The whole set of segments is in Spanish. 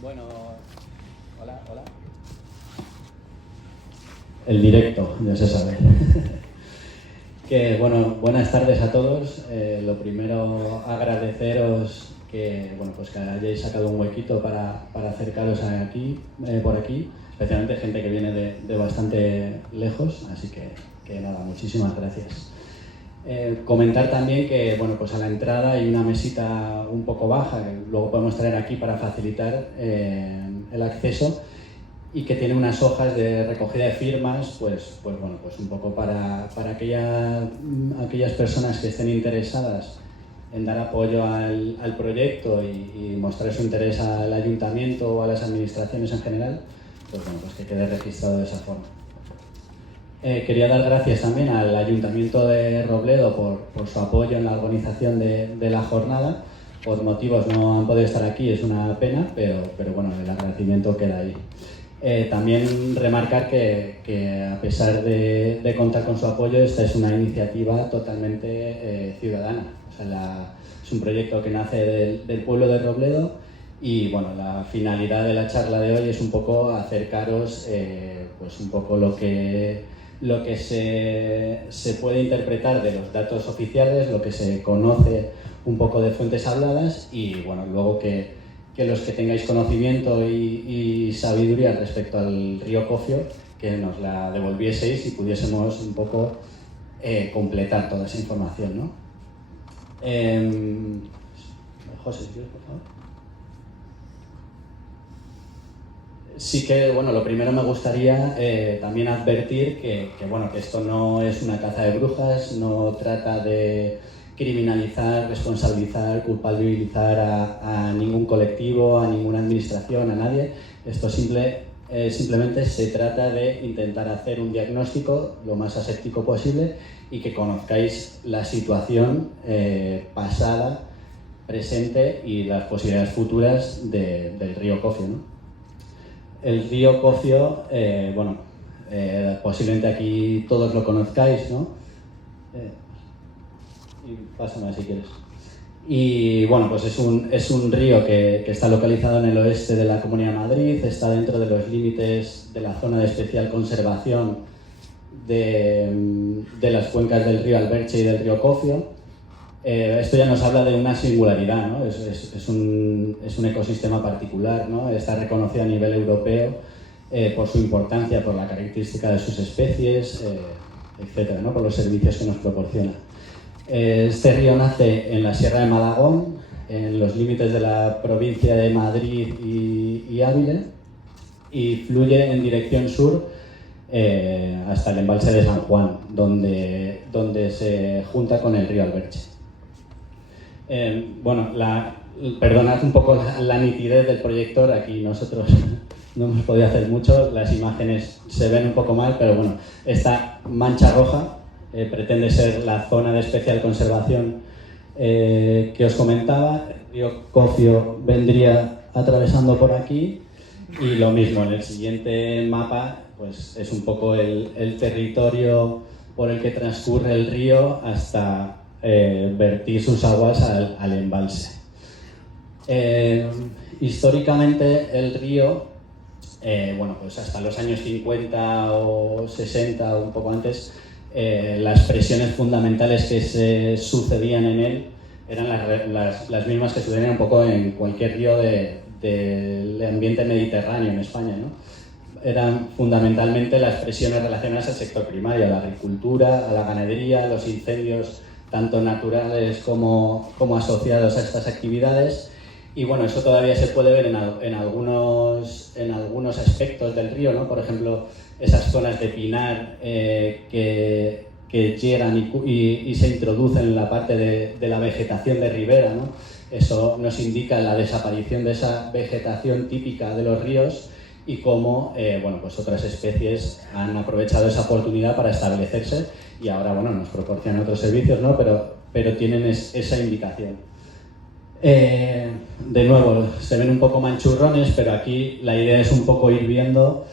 Bueno, hola. El directo, ya se sabe. Bueno, buenas tardes a todos. Lo primero, agradeceros que hayáis sacado un huequito para acercaros por aquí, especialmente gente que viene de bastante lejos, así que nada, muchísimas gracias. Comentar también que a la entrada hay una mesita un poco baja que luego podemos traer aquí para facilitar el acceso, y que tiene unas hojas de recogida de firmas, un poco para aquellas personas que estén interesadas en dar apoyo al proyecto y mostrar su interés al ayuntamiento o a las administraciones en general, que quede registrado de esa forma. Quería dar gracias también al Ayuntamiento de Robledo por su apoyo en la organización de la jornada. Por motivos no han podido estar aquí, es una pena, pero el agradecimiento queda ahí. También remarcar que a pesar de contar con su apoyo, esta es una iniciativa totalmente ciudadana. Es un proyecto que nace del pueblo de Robledo y la finalidad de la charla de hoy es un poco acercaros un poco lo que se puede interpretar de los datos oficiales, lo que se conoce un poco de fuentes habladas y luego que los que tengáis conocimiento y sabiduría respecto al río Cofio, que nos la devolvieseis y pudiésemos un poco completar toda esa información, ¿no? José, ¿quieres, por favor? Sí que, lo primero me gustaría también advertir que esto no es una caza de brujas, no trata de criminalizar, responsabilizar, culpabilizar a ningún colectivo, a ninguna administración, a nadie. Esto simplemente se trata de intentar hacer un diagnóstico lo más aséptico posible y que conozcáis la situación pasada, presente y las posibilidades futuras del río Cofio, ¿no? El río Cofio, posiblemente aquí todos lo conozcáis, ¿no? Y pásame si quieres. Y es un río que está localizado en el oeste de la Comunidad de Madrid, está dentro de los límites de la zona de especial conservación de las cuencas del río Alberche y del río Cofio. Esto ya nos habla de una singularidad, ¿no? Es un ecosistema particular, ¿no? Está reconocido a nivel europeo por su importancia, por la característica de sus especies, etcétera, ¿no? Por los servicios que nos proporciona. Este río nace en la Sierra de Malagón, en los límites de la provincia de Madrid y Ávila, y fluye en dirección sur hasta el embalse de San Juan, donde se junta con el río Alberche. Perdonad un poco la nitidez del proyector, aquí nosotros no hemos podido hacer mucho, las imágenes se ven un poco mal, pero esta mancha roja pretende ser la zona de especial conservación que os comentaba. El río Cofio vendría atravesando por aquí y lo mismo, en el siguiente mapa es un poco el territorio por el que transcurre el río hasta vertir sus aguas al embalse. Históricamente el río, hasta los años 50 o 60 o un poco antes, las presiones fundamentales que se sucedían en él eran las mismas que sucedían un poco en cualquier río del ambiente mediterráneo en España, ¿no? Eran fundamentalmente las presiones relacionadas al sector primario, a la agricultura, a la ganadería, a los incendios tanto naturales como asociados a estas actividades. Y eso todavía se puede ver en algunos aspectos del río, ¿no? Por ejemplo, esas zonas de pinar que llegan y se introducen en la parte de la vegetación de ribera, ¿no? Eso nos indica la desaparición de esa vegetación típica de los ríos y cómo otras especies han aprovechado esa oportunidad para establecerse y ahora nos proporcionan otros servicios, ¿no? pero tienen esa indicación. De nuevo, se ven un poco manchurrones, pero aquí la idea es un poco ir viendo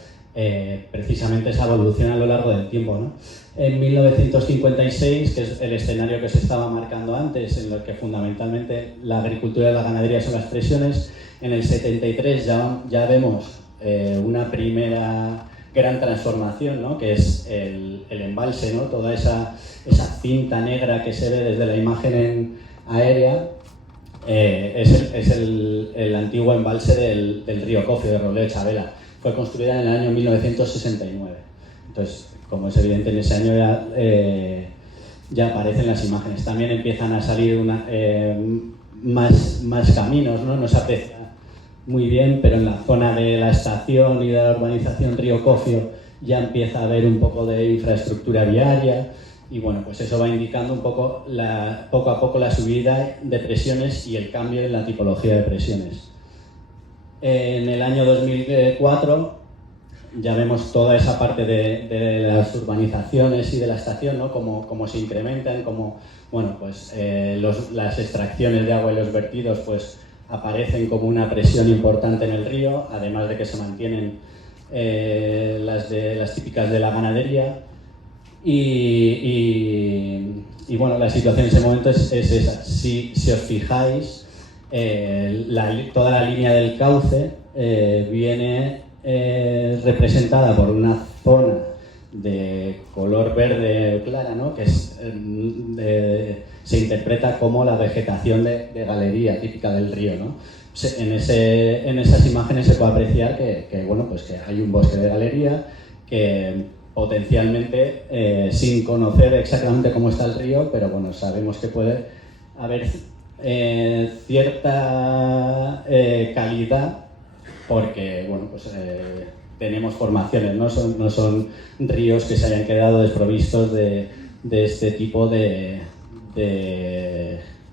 precisamente esa evolución a lo largo del tiempo, ¿no? En 1956, que es el escenario que se estaba marcando antes, en el que fundamentalmente la agricultura y la ganadería son las presiones, en el 73 ya vemos una primera gran transformación, ¿no? Que es el embalse, ¿no? Toda esa cinta negra que se ve desde la imagen aérea es el antiguo embalse del río Cofio, de Robleo de Chavela. Fue construida en el año 1969. Entonces, como es evidente, en ese año ya aparecen las imágenes. También empiezan a salir más caminos, ¿no? No se aprecia muy bien, pero en la zona de la estación y de la urbanización Río Cofio ya empieza a haber un poco de infraestructura viaria y bueno, pues eso va indicando un poco poco a poco la subida de presiones y el cambio en la tipología de presiones. En el año 2004 ya vemos toda esa parte de las urbanizaciones y de la estación, ¿no? Cómo se incrementan, cómo bueno, pues, las extracciones de agua y los vertidos pues, aparecen como una presión importante en el río, además de que se mantienen las típicas de la ganadería. Y bueno, la situación en ese momento es esa. Si os fijáis, toda la línea del cauce viene representada por una zona de color verde clara, ¿no? Que se interpreta como la vegetación de galería típica del río, ¿no? En esas imágenes se puede apreciar que, bueno, pues que hay un bosque de galería que potencialmente, sin conocer exactamente cómo está el río, pero bueno, sabemos que puede haber cierta calidad porque bueno, pues, tenemos formaciones, no son ríos que se hayan quedado desprovistos de este tipo de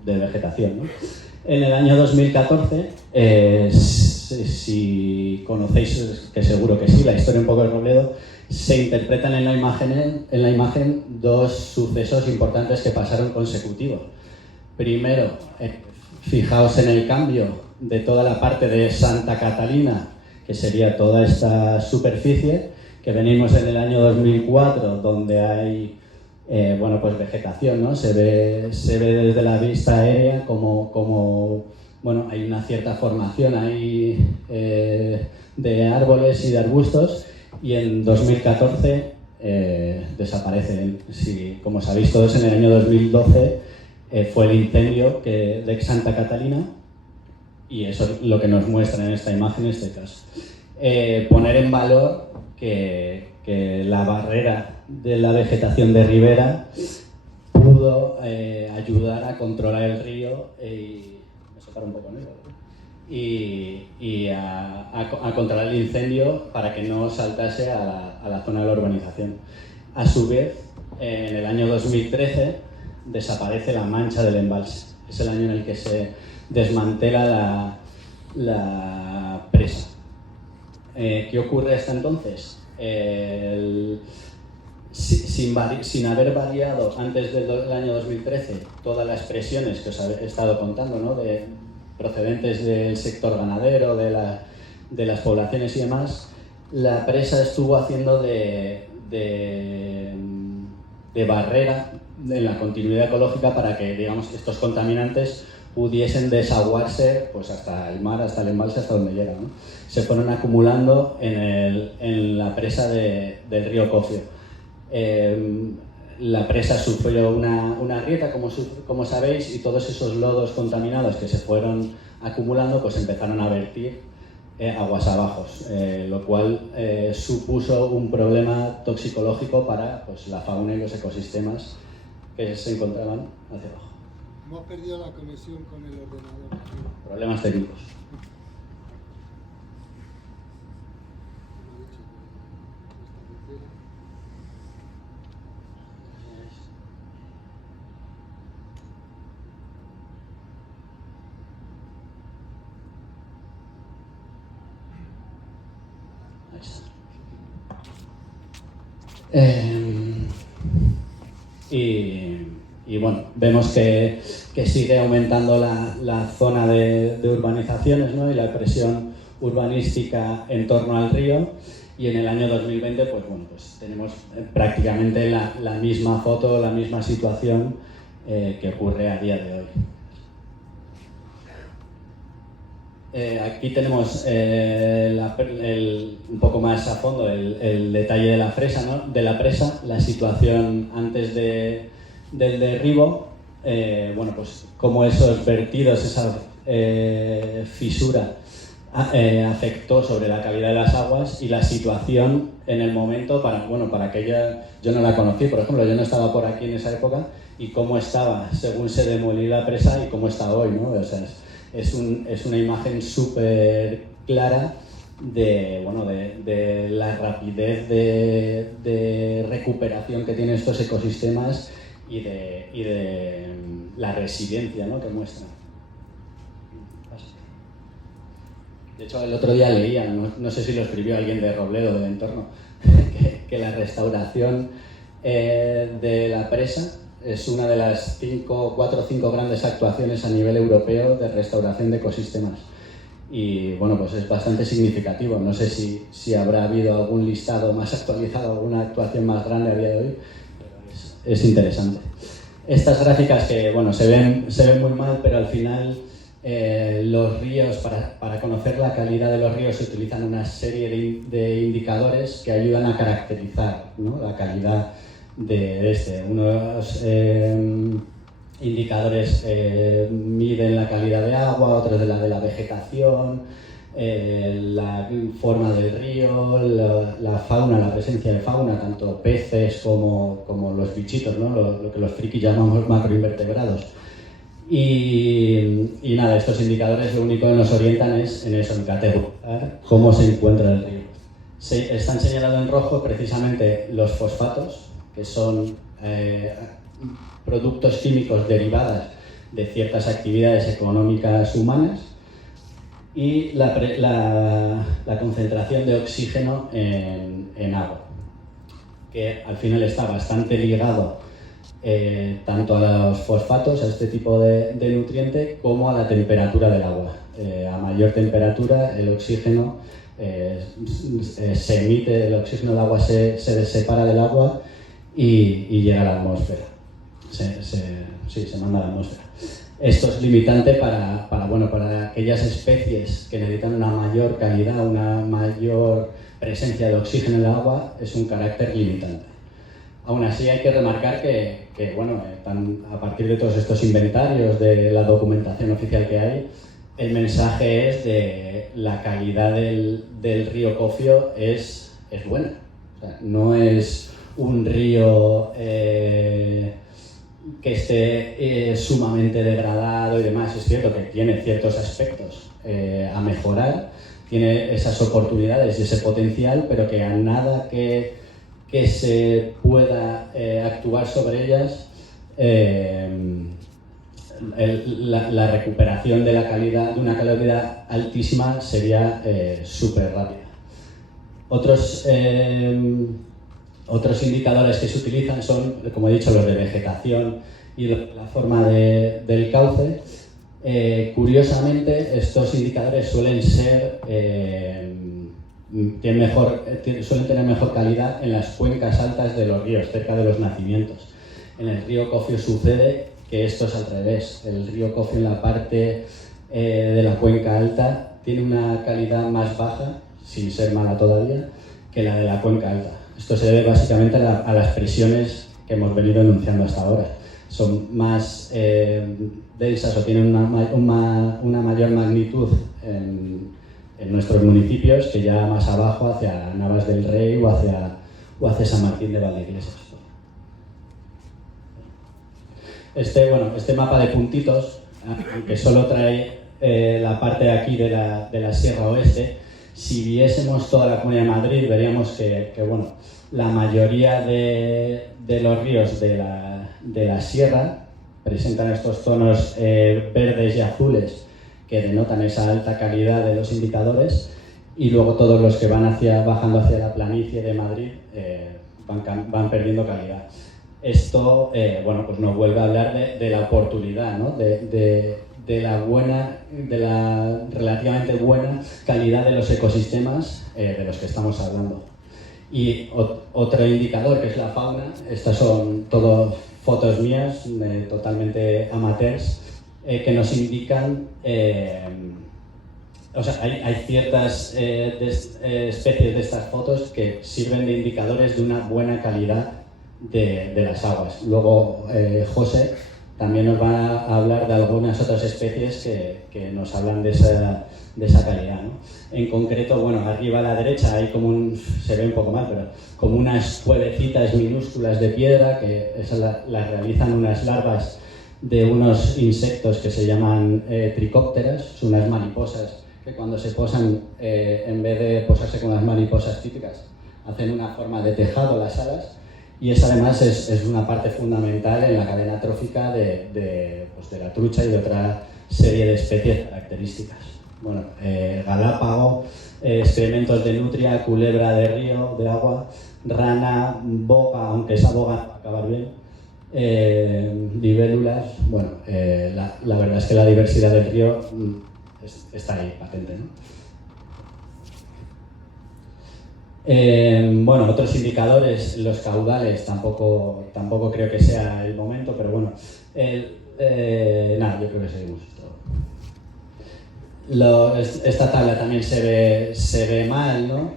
vegetación, ¿no? En el año 2014, si conocéis, que seguro que sí, la historia un poco de Robledo, se interpretan en la imagen dos sucesos importantes que pasaron consecutivos. Primero, fijaos en el cambio de toda la parte de Santa Catalina, que sería toda esta superficie, que venimos en el año 2004, donde hay bueno, pues vegetación, ¿no? Se ve desde la vista aérea como bueno, hay una cierta formación ahí de árboles y de arbustos, y en 2014 desaparecen. Como sabéis todos, en el año 2012 fue el incendio de Santa Catalina, y eso es lo que nos muestra en esta imagen, en este caso. Poner en valor que la barrera de la vegetación de ribera pudo ayudar a controlar el río me separo un poco, ¿no? y a controlar el incendio para que no saltase a la zona de la urbanización. A su vez, en el año 2013 desaparece la mancha del embalse. Es el año en el que se desmantela la presa. ¿Qué ocurre hasta entonces? Sin haber variado antes del año 2013 todas las presiones que os he estado contando, ¿no? Procedentes del sector ganadero, de las poblaciones y demás, la presa estuvo haciendo de barrera en la continuidad ecológica para que, digamos, estos contaminantes pudiesen desaguarse pues, hasta el mar, hasta el embalse, hasta donde llegan, ¿no? Se fueron acumulando en la presa del río Cofio. La presa sufrió una grieta, como sabéis, y todos esos lodos contaminados que se fueron acumulando pues empezaron a vertir aguas abajo, lo cual supuso un problema toxicológico para pues, la fauna y los ecosistemas que se encontraban hacia abajo. Hemos perdido la conexión con el ordenador. Problemas técnicos. Y bueno, vemos que sigue aumentando la zona de urbanizaciones, ¿no? Y la presión urbanística en torno al río, y en el año 2020 pues, bueno, pues tenemos prácticamente la misma foto, la misma situación que ocurre a día de hoy. Aquí tenemos un poco más a fondo el detalle de la presa, ¿no? La situación antes del derribo, bueno, pues cómo esos vertidos, esa fisura afectó sobre la calidad de las aguas y la situación en el momento para que yo no la conocí, por ejemplo, yo no estaba por aquí en esa época, y cómo estaba según se demolió la presa y cómo está hoy, ¿no? O sea, es una imagen súper clara de la rapidez de recuperación que tienen estos ecosistemas y de la resiliencia, ¿no?, que muestran. De hecho, el otro día leía, no sé si lo escribió alguien de Robledo, del entorno, que la restauración de la presa es una de las 4 o 5 grandes actuaciones a nivel europeo de restauración de ecosistemas. Y bueno, pues es bastante significativo. No sé si habrá habido algún listado más actualizado, alguna actuación más grande a día de hoy, pero es interesante. Estas gráficas que, bueno, se ven muy mal, pero al final los ríos, para conocer la calidad de los ríos, se utilizan una serie de indicadores que ayudan a caracterizar, ¿no?, la calidad de unos indicadores miden la calidad de agua, otros de la vegetación, la forma del río, la fauna, la presencia de fauna, tanto peces como los bichitos, ¿no?, lo que los frikis llamamos macroinvertebrados. Y nada, estos indicadores lo único que nos orientan es en eso, en categorizar cómo se encuentra el río. Están señalados en rojo precisamente los fosfatos, que son productos químicos derivados de ciertas actividades económicas humanas, y la concentración de oxígeno en agua, que al final está bastante ligado tanto a los fosfatos, a este tipo de nutriente, como a la temperatura del agua. A mayor temperatura el oxígeno se emite, el oxígeno del agua se separa del agua y llega a la atmósfera. Se manda a la atmósfera. Esto es limitante para aquellas especies que necesitan una mayor calidad, una mayor presencia de oxígeno en el agua, es un carácter limitante. Aún así hay que remarcar que a partir de todos estos inventarios, de la documentación oficial que hay, el mensaje es de la calidad del río Cofio es buena. O sea, no es un río que esté sumamente degradado y demás. Es cierto que tiene ciertos aspectos a mejorar, tiene esas oportunidades y ese potencial, pero que a nada que se pueda actuar sobre ellas, la recuperación de la calidad, de una calidad altísima, sería súper rápida. Otros indicadores que se utilizan son, como he dicho, los de vegetación y la forma del cauce. Curiosamente, estos indicadores suelen tener mejor calidad en las cuencas altas de los ríos, cerca de los nacimientos. En el río Cofio sucede que esto es al revés. El río Cofio, en la parte de la cuenca alta, tiene una calidad más baja, sin ser mala todavía, que la de la cuenca alta. Esto se debe básicamente a las presiones que hemos venido enunciando hasta ahora. Son más densas o tienen una mayor magnitud en nuestros municipios que ya más abajo, hacia Navas del Rey o hacia San Martín de Valdeiglesias. Este mapa de puntitos, que solo trae la parte de aquí de la Sierra Oeste, si viésemos toda la Comunidad de Madrid, veríamos que la mayoría de los ríos de la Sierra presentan estos tonos verdes y azules que denotan esa alta calidad de los indicadores, y luego todos los que van bajando hacia la planicie de Madrid van perdiendo calidad. Esto pues nos vuelve a hablar de la oportunidad, ¿no?, de de la relativamente buena calidad de los ecosistemas de los que estamos hablando. Y otro indicador, que es la fauna. Estas son todas fotos mías, totalmente amateurs, que nos indican, o sea, hay ciertas especies de estas fotos que sirven de indicadores de una buena calidad de las aguas. Luego José también nos va a hablar de algunas otras especies que nos hablan de esa calidad, ¿no? En concreto, bueno, arriba a la derecha hay como se ve un poco mal, pero como unas cuevecitas minúsculas de piedra, que esas las realizan unas larvas de unos insectos que se llaman tricópteras. Son unas mariposas que cuando se posan, en vez de posarse con las mariposas típicas, hacen una forma de tejado las alas, y esa además es una parte fundamental en la cadena trófica de la trucha y de otra serie de especies características. Bueno, galápago, excrementos de nutria, culebra de río, de agua, rana, boga, aunque esa boga va a acabar bien, libélulas. Bueno, la verdad es que la diversidad del río está ahí, patente, ¿no? Bueno, otros indicadores, los caudales, tampoco creo que sea el momento, pero bueno, nada, yo creo que seguimos todo. Esta tabla también se ve mal, ¿no?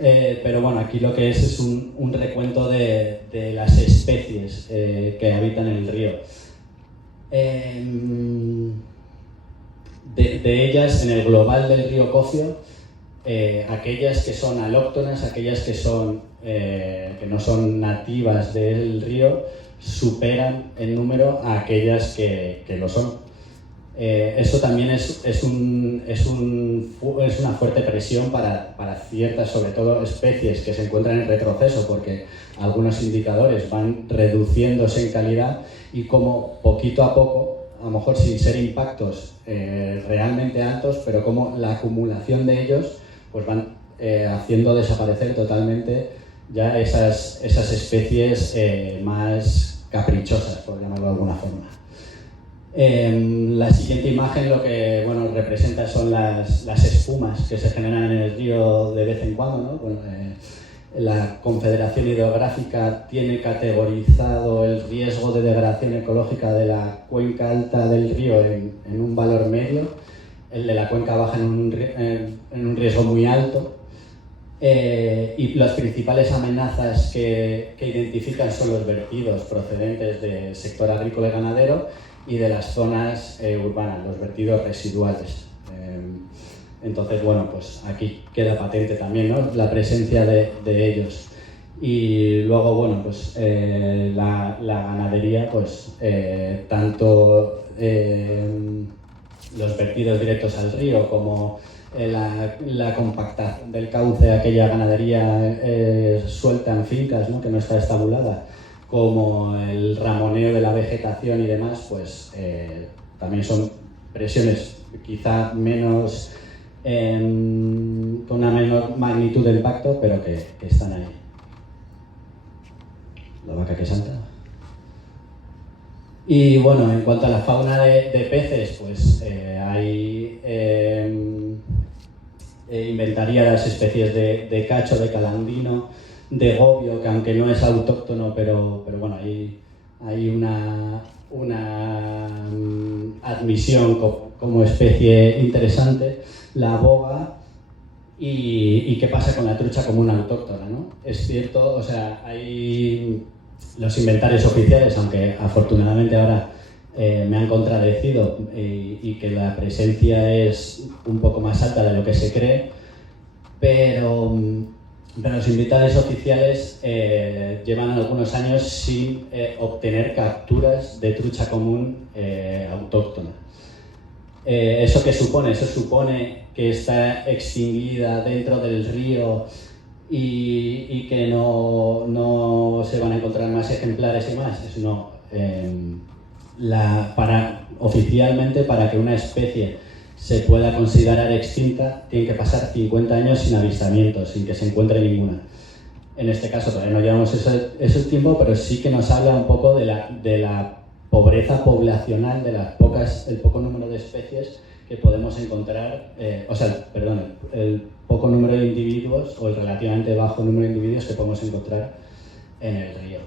Pero bueno, aquí lo que es un recuento de las especies que habitan en el río. De ellas, en el global del río Cocio, aquellas que son alóctonas, aquellas que no son nativas del río, superan en número a aquellas que lo son. Eso también es una fuerte presión para ciertas, sobre todo, especies que se encuentran en retroceso, porque algunos indicadores van reduciéndose en calidad, y como poquito a poco, a lo mejor sin ser impactos realmente altos, pero como la acumulación de ellos pues van haciendo desaparecer totalmente ya esas especies más caprichosas, por llamarlo de alguna forma. La siguiente imagen lo que representa son las espumas que se generan en el río de vez en cuando, ¿no? Bueno, la Confederación Hidrográfica tiene categorizado el riesgo de degradación ecológica de la cuenca alta del río en un valor medio, el de la cuenca baja en un riesgo muy alto, y las principales amenazas que identifican son los vertidos procedentes del sector agrícola y ganadero y de las zonas urbanas, los vertidos residuales. Entonces, bueno, pues aquí queda patente también, ¿no?, la presencia de ellos. Y luego, bueno, pues la ganadería, pues tanto los vertidos directos al río como la compactación del cauce, aquella ganadería suelta en fincas, ¿no?, que no está estabulada, como el ramoneo de la vegetación y demás, pues también son presiones quizá menos, con una menor magnitud de impacto, pero que están ahí. La vaca que salta. Y bueno, en cuanto a la fauna de peces, pues inventaría las especies de cacho, de calandino, de gobio, que aunque no es autóctono, pero bueno, hay una admisión como especie interesante, la boga. ¿Y qué pasa con la trucha común autóctona, ¿no? Es cierto, o sea, hay los inventarios oficiales, aunque afortunadamente ahora me han contradecido, y que la presencia es un poco más alta de lo que se cree, pero los inventarios oficiales llevan algunos años sin obtener capturas de trucha común autóctona. ¿Eso qué supone? Eso supone que está extinguida dentro del río y que no se van a encontrar más ejemplares y más. Eso no. Oficialmente, para que una especie se pueda considerar extinta, tiene que pasar 50 años sin avistamientos, sin que se encuentre ninguna. En este caso todavía no llevamos ese tiempo, pero sí que nos habla un poco de la pobreza poblacional de el poco número de especies que podemos encontrar, el poco número de individuos o el relativamente bajo número de individuos que podemos encontrar en el río.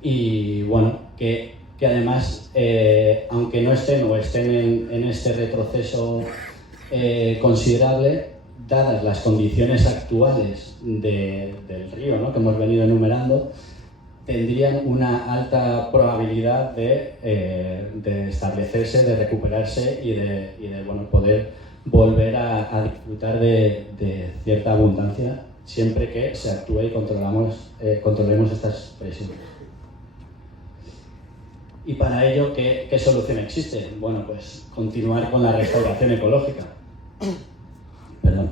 Y bueno, que además, aunque no estén en este retroceso considerable, dadas las condiciones actuales del río, ¿no?, que hemos venido enumerando, tendrían una alta probabilidad de establecerse, de recuperarse y de poder volver a disfrutar de cierta abundancia, siempre que se actúe y controlemos estas presiones. Y para ello, ¿qué solución existe? Bueno, pues continuar con la restauración ecológica. Perdón.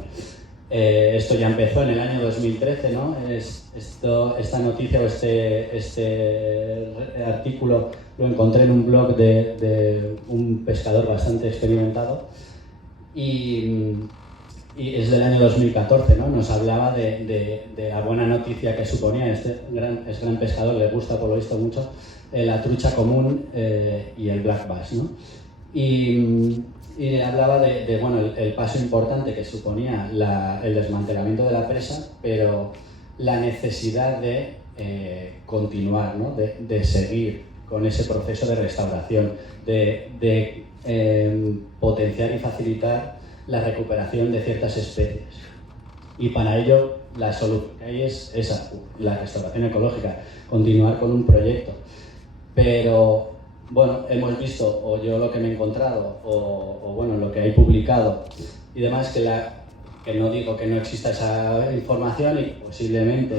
Esto ya empezó en el año 2013, ¿no? Esta noticia o este artículo lo encontré en un blog de un pescador bastante experimentado y es del año 2014, ¿no? Nos hablaba de la buena noticia que suponía. Es gran pescador, le gusta por lo visto mucho la trucha común y el black bass, ¿no? Y hablaba el paso importante que suponía el desmantelamiento de la presa, pero la necesidad de continuar, ¿no?, de seguir con ese proceso de restauración, de potenciar y facilitar la recuperación de ciertas especies. Y para ello la solución que hay es esa, la restauración ecológica, continuar con un proyecto. Pero bueno, hemos visto, o yo lo que me he encontrado, o lo que hay publicado y demás, que no digo que no exista esa información, y posiblemente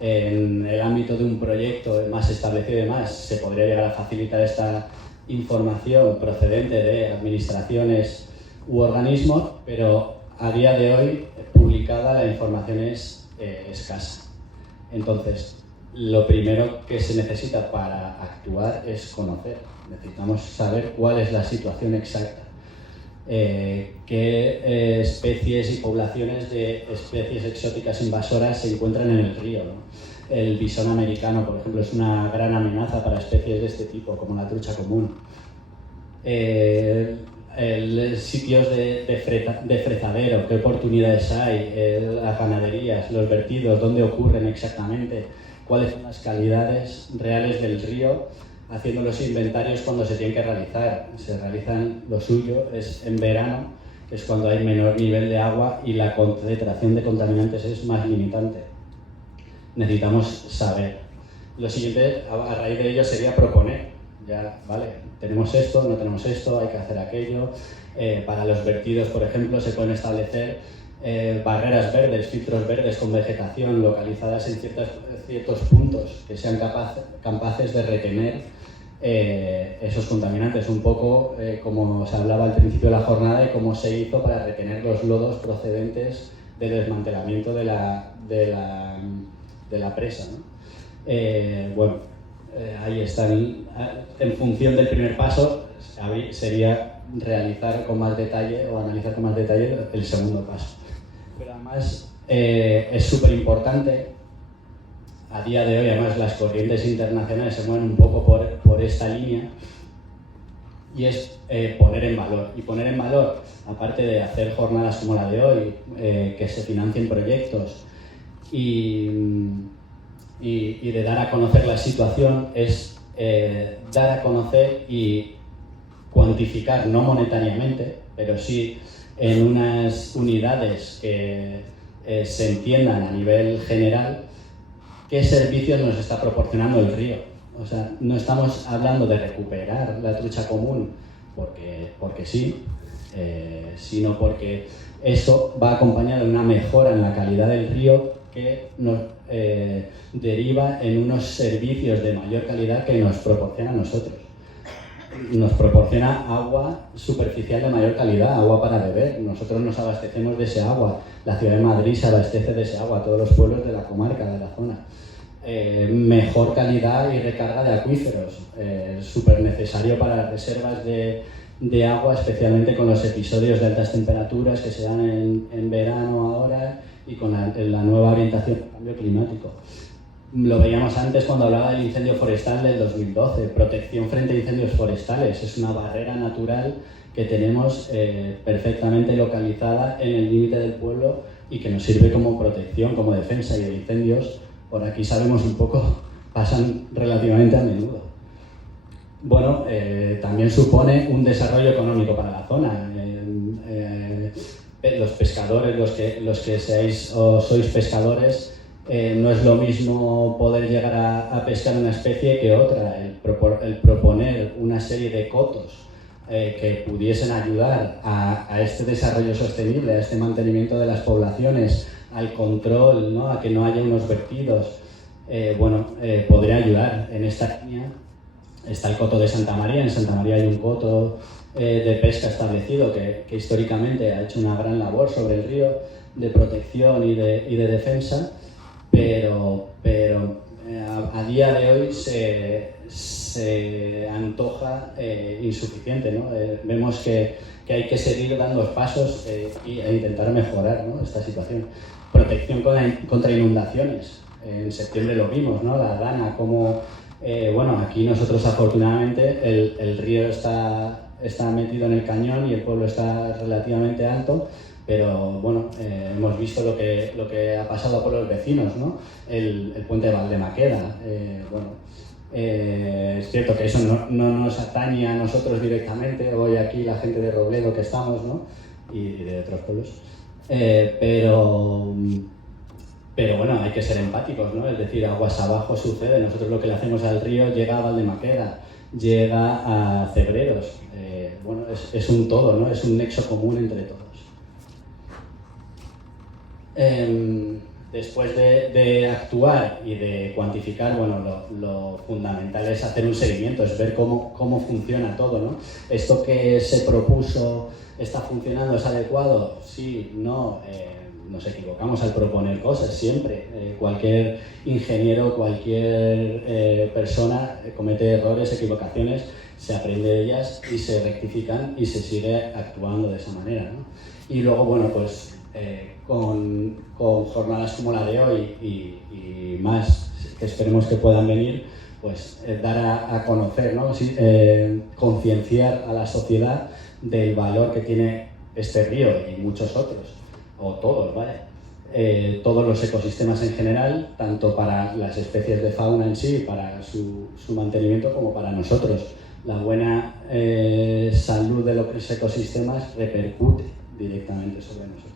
en el ámbito de un proyecto más establecido y demás se podría llegar a facilitar esta información procedente de administraciones u organismos, pero a día de hoy publicada la información es escasa. Entonces, lo primero que se necesita para actuar es conocer. Necesitamos saber cuál es la situación exacta, qué especies y poblaciones de especies exóticas invasoras se encuentran en el río, ¿no? El bisón americano, por ejemplo, es una gran amenaza para especies de este tipo, como la trucha común. Sitios de frezadero, qué oportunidades hay, las ganaderías, los vertidos, dónde ocurren exactamente, cuáles son las calidades reales del río, haciendo los inventarios cuando se tienen que realizar. Se realizan, lo suyo es en verano, que es cuando hay menor nivel de agua y la concentración de contaminantes es más limitante. Necesitamos saber. Lo siguiente, a raíz de ello, sería proponer. Ya, vale, tenemos esto, no tenemos esto, hay que hacer aquello. Para los vertidos, por ejemplo, se pueden establecer barreras verdes, filtros verdes con vegetación localizadas en ciertos puntos que sean capaces de retener esos contaminantes, un poco como se hablaba al principio de la jornada y cómo se hizo para retener los lodos procedentes del desmantelamiento de la presa, ¿no? Ahí está. En función del primer paso sería realizar con más detalle o analizar con más detalle el segundo paso. Pero además es súper importante, a día de hoy además las corrientes internacionales se mueven un poco por esta línea, y es poner en valor. Y poner en valor, aparte de hacer jornadas como la de hoy, que se financien proyectos y de dar a conocer la situación, es dar a conocer y cuantificar, no monetariamente, pero sí en unas unidades que se entiendan a nivel general, qué servicios nos está proporcionando el río. O sea, no estamos hablando de recuperar la trucha común porque sí, sino porque eso va acompañado de una mejora en la calidad del río que nos deriva en unos servicios de mayor calidad que nos proporciona a nosotros. Nos proporciona agua superficial de mayor calidad, agua para beber. Nosotros nos abastecemos de ese agua. La ciudad de Madrid se abastece de ese agua, todos los pueblos de la comarca, de la zona. Mejor calidad y recarga de acuíferos, súper necesario para las reservas de agua, especialmente con los episodios de altas temperaturas que se dan en verano ahora y con la nueva orientación del cambio climático. Lo veíamos antes cuando hablaba del incendio forestal del 2012, protección frente a incendios forestales. Es una barrera natural que tenemos perfectamente localizada en el límite del pueblo y que nos sirve como protección, como defensa, y de incendios, por aquí sabemos un poco, pasan relativamente a menudo. Bueno, también supone un desarrollo económico para la zona. Los pescadores, los que seáis o sois pescadores, no es lo mismo poder llegar a pescar una especie que otra. El proponer una serie de cotos que pudiesen ayudar a este desarrollo sostenible, a este mantenimiento de las poblaciones, al control, ¿no? A que no haya unos vertidos, podría ayudar. En esta línea está el coto de Santa María. En Santa María hay un coto de pesca establecido que históricamente ha hecho una gran labor sobre el río de protección y de defensa, pero a día de hoy se antoja insuficiente, ¿no? Vemos que hay que seguir dando pasos e intentar mejorar, ¿no?, esta situación. Protección contra inundaciones. En septiembre lo vimos, ¿no?, la Dana, como aquí nosotros afortunadamente el río está metido en el cañón y el pueblo está relativamente alto, pero bueno, hemos visto lo que ha pasado por los vecinos, ¿no? El puente de Valdemaqueda. Es cierto que eso no nos atañe a nosotros directamente, hoy aquí la gente de Robledo que estamos, ¿no?, y de otros pueblos, pero bueno, hay que ser empáticos, ¿no? Es decir, aguas abajo sucede. Nosotros lo que le hacemos al río llega a Valdemaqueda, llega a Cebreros. Es un todo, ¿no? Es un nexo común entre todos. Después de actuar y de cuantificar, lo fundamental es hacer un seguimiento, es ver cómo funciona todo, ¿no? Esto que se propuso, ¿está funcionando? ¿Es adecuado? Sí, no. Nos equivocamos al proponer cosas siempre. Cualquier ingeniero, cualquier persona comete errores, equivocaciones, se aprende de ellas y se rectifican y se sigue actuando de esa manera, ¿no? Y luego, con jornadas como la de hoy y más que esperemos que puedan venir, pues dar a conocer, ¿no? Concienciar a la sociedad del valor que tiene este río y muchos otros, o todos, ¿vale? Todos los ecosistemas en general, tanto para las especies de fauna en sí, para su mantenimiento, como para nosotros. La buena salud de los ecosistemas repercute directamente sobre nosotros.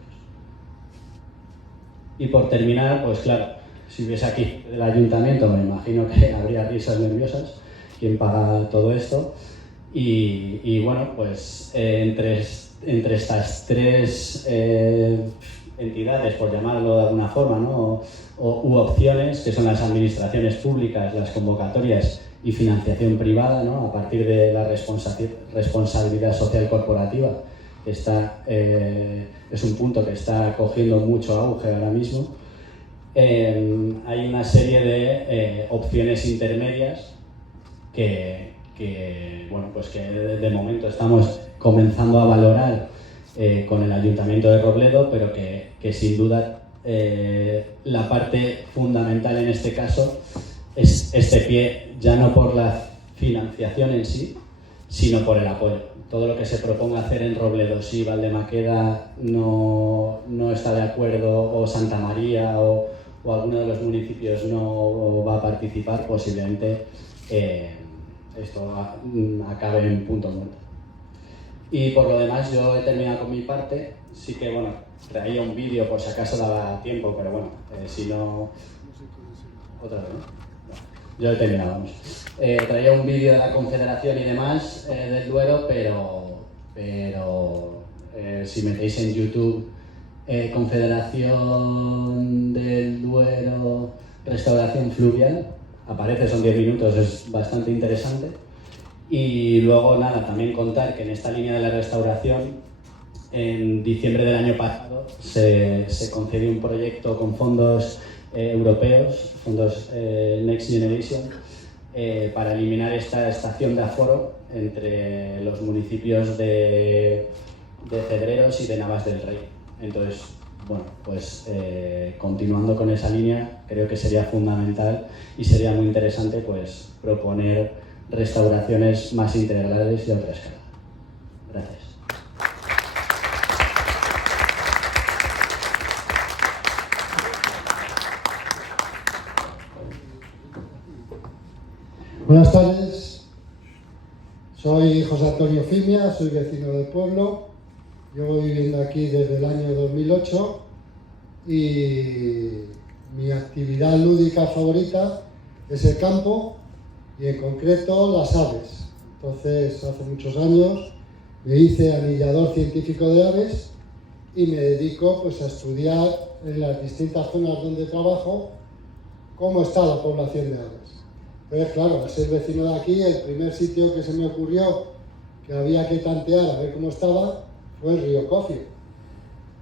Y por terminar, pues claro, si hubiese aquí el ayuntamiento, me imagino que habría risas nerviosas. ¿Quién paga todo esto? Y bueno, pues entre estas tres entidades, por llamarlo de alguna forma, ¿no?, u opciones, que son las administraciones públicas, las convocatorias y financiación privada, ¿no?, a partir de la responsabilidad social corporativa, que es un punto que está cogiendo mucho auge ahora mismo. Hay una serie de opciones intermedias que de momento estamos comenzando a valorar con el Ayuntamiento de Robledo, pero que sin duda la parte fundamental en este caso es este pie, ya no por la financiación en sí, sino por el apoyo. Todo lo que se proponga hacer en Robledo, si Valdemaqueda no está de acuerdo, o Santa María o alguno de los municipios no va a participar, posiblemente esto acabe en punto muerto. Y por lo demás, yo he terminado con mi parte. Sí que, traía un vídeo por si acaso daba tiempo, pero si no... Otra vez, ¿no? Yo he terminado, vamos. Traía un vídeo de la Confederación y demás del Duero, pero si metéis en YouTube Confederación del Duero Restauración Fluvial, aparece, son 10 minutos, es bastante interesante. Y luego, también contar que en esta línea de la restauración, en diciembre del año pasado, se concedió un proyecto con fondos europeos, fondos Next Generation, para eliminar esta estación de aforo entre los municipios de Cebreros y de Navas del Rey. Entonces, bueno, pues continuando con esa línea, creo que sería fundamental y sería muy interesante pues proponer restauraciones más integrales y a otra escala. Gracias. Buenas tardes, soy José Antonio Fimia, soy vecino del pueblo, llevo viviendo aquí desde el año 2008 y mi actividad lúdica favorita es el campo y en concreto las aves. Entonces, hace muchos años me hice anillador científico de aves y me dedico pues, a estudiar en las distintas zonas donde trabajo cómo está la población de aves. Entonces, claro, al ser vecino de aquí, el primer sitio que se me ocurrió que había que tantear a ver cómo estaba fue el río Cofio.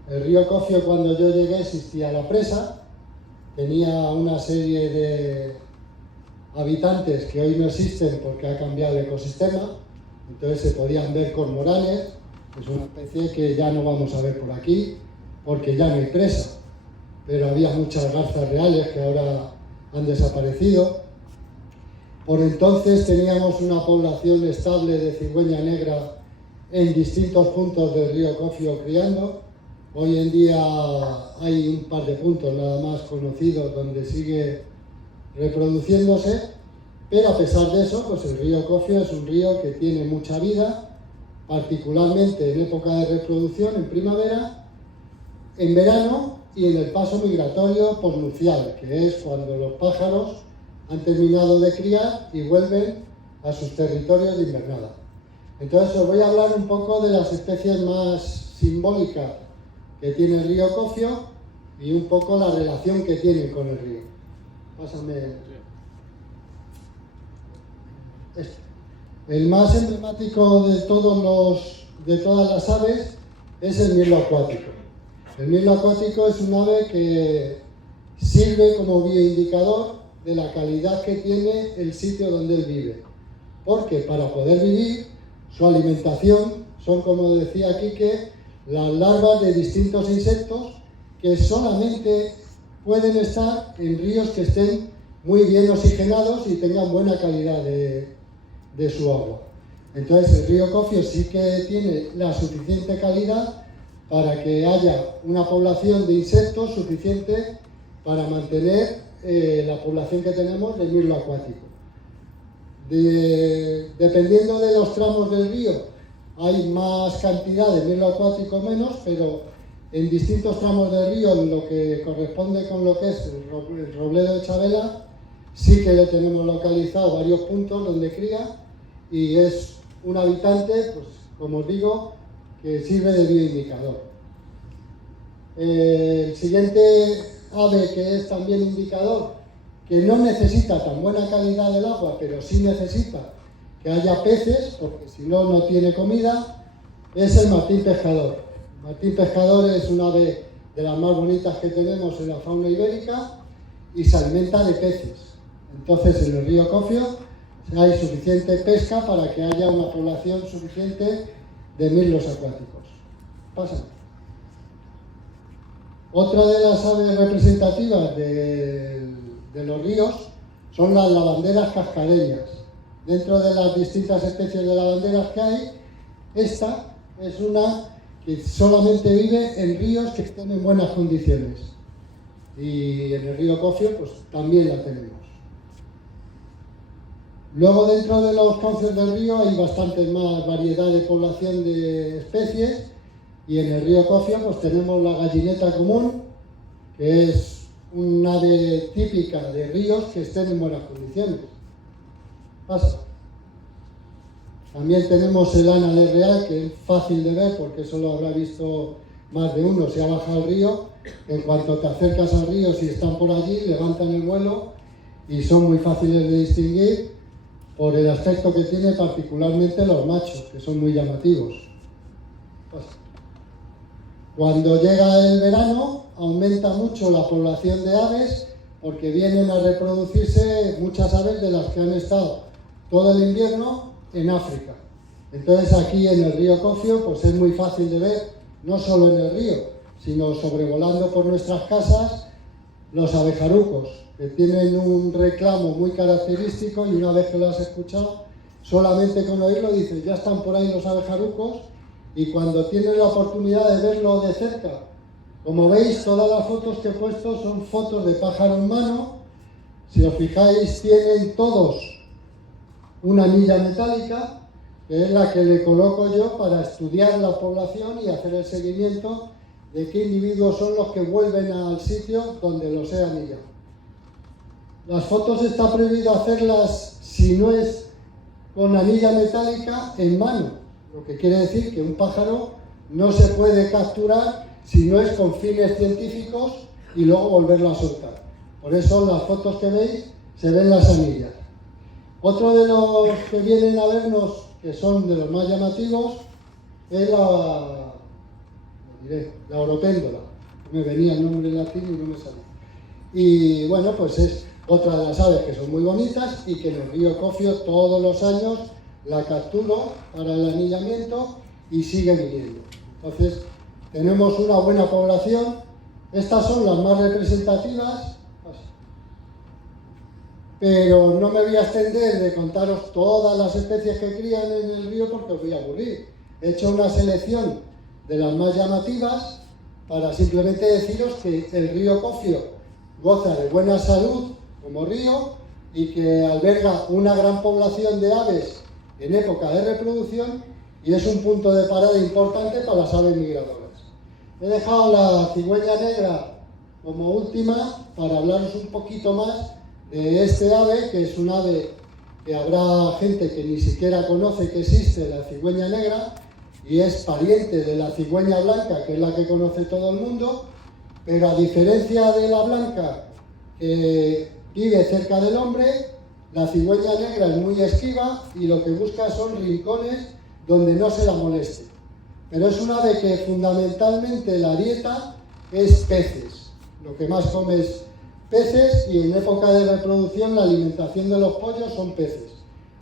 El río Cofio, cuando yo llegué, existía la presa, tenía una serie de habitantes que hoy no existen porque ha cambiado el ecosistema, entonces se podían ver cormoranes, es una especie que ya no vamos a ver por aquí porque ya no hay presa, pero había muchas garzas reales que ahora han desaparecido. Por entonces teníamos una población estable de cigüeña negra en distintos puntos del río Cofio criando. Hoy en día hay un par de puntos nada más conocidos donde sigue reproduciéndose, pero a pesar de eso, pues el río Cofio es un río que tiene mucha vida, particularmente en época de reproducción, en primavera, en verano y en el paso migratorio posnupcial, que es cuando los pájaros han terminado de criar y vuelven a sus territorios de invernada. Entonces os voy a hablar un poco de las especies más simbólicas que tiene el río Cofio y un poco la relación que tienen con el río. Pásame este. El más emblemático de todas las aves es el mirlo acuático. El mirlo acuático es un ave que sirve como bioindicador de la calidad que tiene el sitio donde él vive. Porque para poder vivir, su alimentación son, como decía Quique, las larvas de distintos insectos que solamente pueden estar en ríos que estén muy bien oxigenados y tengan buena calidad de su agua. Entonces el río Cofio sí que tiene la suficiente calidad para que haya una población de insectos suficiente para mantener la población que tenemos del mirlo acuático. Dependiendo de los tramos del río, hay más cantidad de mirlo acuático o menos, pero en distintos tramos del río, en lo que corresponde con lo que es el robledo de Chabela, sí que le tenemos localizado varios puntos donde cría y es un habitante, pues como os digo, que sirve de bioindicador. El siguiente ave que es también indicador, que no necesita tan buena calidad del agua, pero sí necesita que haya peces, porque si no, no tiene comida, es el martín pescador. El martín pescador es un ave de las más bonitas que tenemos en la fauna ibérica y se alimenta de peces. Entonces, en el río Cofio hay suficiente pesca para que haya una población suficiente de mirlos acuáticos. Pasa. Otra de las aves representativas de los ríos son las lavanderas cascareñas. Dentro de las distintas especies de lavanderas que hay, esta es una que solamente vive en ríos que estén en buenas condiciones. Y en el río Cofio pues también la tenemos. Luego dentro de los cauces del río hay bastante más variedad de población de especies. Y en el río Cofio pues tenemos la gallineta común, que es un ave típica de ríos que estén en buenas condiciones. Pasa. También tenemos el ánade real, que es fácil de ver porque eso lo habrá visto más de uno. Si ha bajado el río, en cuanto te acercas al río, si están por allí, levantan el vuelo y son muy fáciles de distinguir por el aspecto que tiene, particularmente los machos, que son muy llamativos. Pasa. Cuando llega el verano, aumenta mucho la población de aves porque vienen a reproducirse muchas aves de las que han estado todo el invierno en África. Entonces aquí en el río Cofio pues es muy fácil de ver, no solo en el río, sino sobrevolando por nuestras casas los abejarucos, que tienen un reclamo muy característico, y una vez que lo has escuchado, solamente con oírlo dices, ya están por ahí los abejarucos, y cuando tienes la oportunidad de verlo de cerca, como veis, todas las fotos que he puesto son fotos de pájaro en mano. Si os fijáis, tienen todos una anilla metálica, que es la que le coloco yo para estudiar la población y hacer el seguimiento de qué individuos son los que vuelven al sitio donde los he anillado. Las fotos está prohibido hacerlas si no es con anilla metálica en mano, lo que quiere decir que un pájaro no se puede capturar si no es con fines científicos y luego volverlo a soltar. Por eso las fotos que veis se ven las anillas. Otro de los que vienen a vernos, que son de los más llamativos, es la oropéndola. Me venía el nombre en latín y no me sale. Y bueno, pues es otra de las aves que son muy bonitas y que en el río Cofio todos los años la capturo para el anillamiento y sigue viniendo. Entonces, tenemos una buena población. Estas son las más representativas, pero no me voy a extender de contaros todas las especies que crían en el río porque os voy a aburrir. He hecho una selección de las más llamativas para simplemente deciros que el río Cofio goza de buena salud como río y que alberga una gran población de aves en época de reproducción y es un punto de parada importante para las aves migradoras. He dejado la cigüeña negra como última para hablaros un poquito más de este ave, que es un ave que habrá gente que ni siquiera conoce que existe, la cigüeña negra, y es pariente de la cigüeña blanca, que es la que conoce todo el mundo, pero a diferencia de la blanca, que vive cerca del hombre, la cigüeña negra es muy esquiva y lo que busca son rincones donde no se la moleste. Pero es un ave que fundamentalmente la dieta es peces. Lo que más come es peces y en época de reproducción la alimentación de los pollos son peces.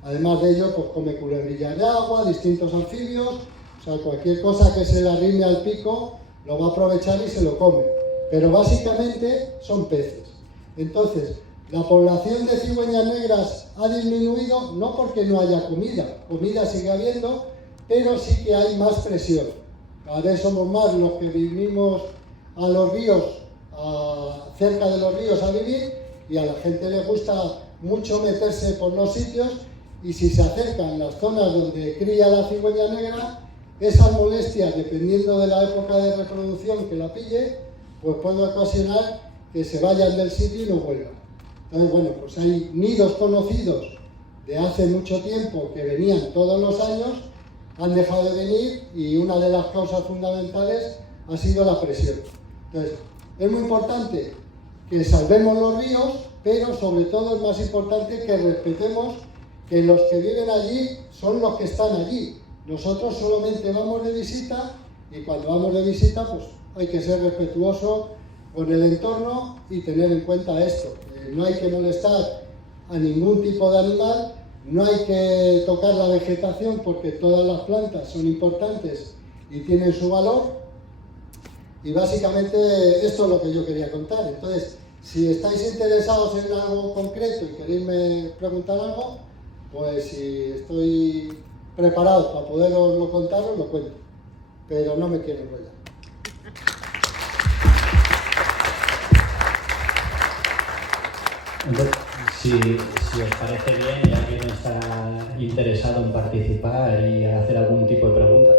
Además de ello, pues come culebrillas de agua, distintos anfibios, o sea, cualquier cosa que se le arrime al pico lo va a aprovechar y se lo come. Pero básicamente son peces. Entonces, la población de cigüeñas negras ha disminuido no porque no haya comida sigue habiendo, pero sí que hay más presión. Cada vez somos más los que vivimos a los ríos, cerca de los ríos a vivir, y a la gente le gusta mucho meterse por los sitios, y si se acercan las zonas donde cría la cigüeña negra, esas molestias, dependiendo de la época de reproducción que la pille, pues puede ocasionar que se vayan del sitio y no vuelvan. Entonces, bueno, pues hay nidos conocidos de hace mucho tiempo que venían todos los años, han dejado de venir y una de las causas fundamentales ha sido la presión. Entonces, es muy importante que salvemos los ríos, pero sobre todo es más importante que respetemos que los que viven allí son los que están allí. Nosotros solamente vamos de visita y cuando vamos de visita pues hay que ser respetuoso con el entorno y tener en cuenta esto. No hay que molestar a ningún tipo de animal, no hay que tocar la vegetación porque todas las plantas son importantes y tienen su valor. Y básicamente esto es lo que yo quería contar. Entonces, si estáis interesados en algo concreto y queréis preguntar algo, pues si estoy preparado para poderoslo contar, os lo cuento. Pero no me quiero enrollar. Entonces, si os parece bien y alguien está interesado en participar y hacer algún tipo de pregunta.